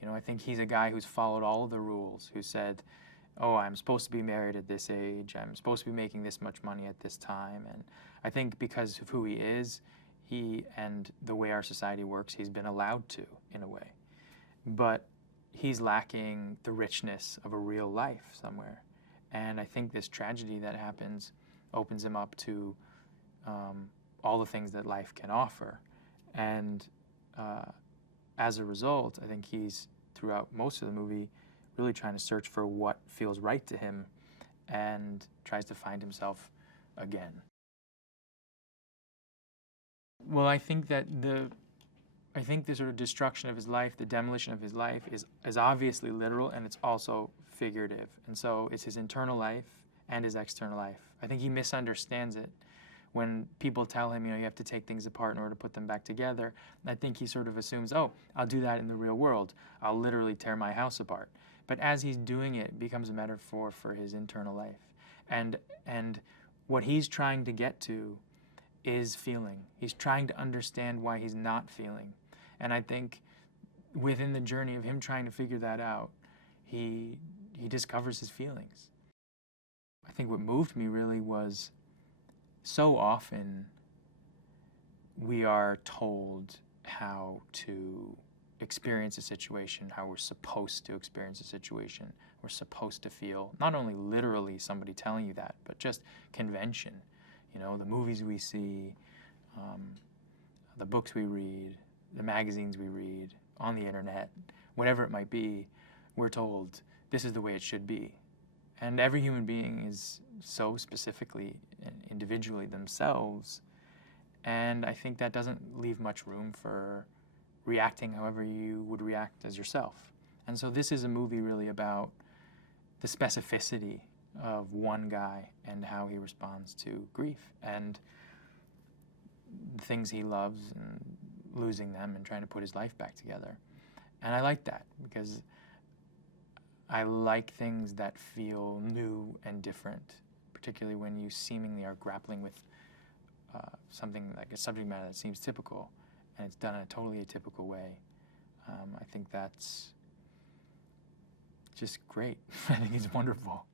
You know, I think he's a guy who's followed all of the rules, who said, oh, I'm supposed to be married at this age, I'm supposed to be making this much money at this time. And I think because of who he is, he and the way our society works, he's been allowed to, in a way. But he's lacking the richness of a real life somewhere. And I think this tragedy that happens opens him up to all the things that life can offer. And as a result, I think he's, throughout most of the movie, really trying to search for what feels right to him and tries to find himself again. Well, I think that the sort of destruction of his life, the demolition of his life, is obviously literal, and it's also figurative. And so it's his internal life and his external life. I think he misunderstands it when people tell him, you know, you have to take things apart in order to put them back together. I think he sort of assumes, oh, I'll do that in the real world. I'll literally tear my house apart. But as he's doing it, it becomes a metaphor for his internal life. And what he's trying to get to is feeling. He's trying to understand why he's not feeling. And I think within the journey of him trying to figure that out, he discovers his feelings. I think what moved me really was, so often we are told how to experience a situation, how we're supposed to experience a situation, we're supposed to feel, not only literally somebody telling you that, but just convention. You know, the movies we see, the books we read, the magazines we read, on the internet, whatever it might be, we're told this is the way it should be. And every human being is so specifically and individually themselves, and I think that doesn't leave much room for reacting however you would react as yourself. And so this is a movie really about the specificity of one guy and how he responds to grief and the things he loves and losing them and trying to put his life back together. And I like that because I like things that feel new and different, particularly when you seemingly are grappling with something like a subject matter that seems typical, and it's done in a totally atypical way. I think that's just great. I think it's wonderful.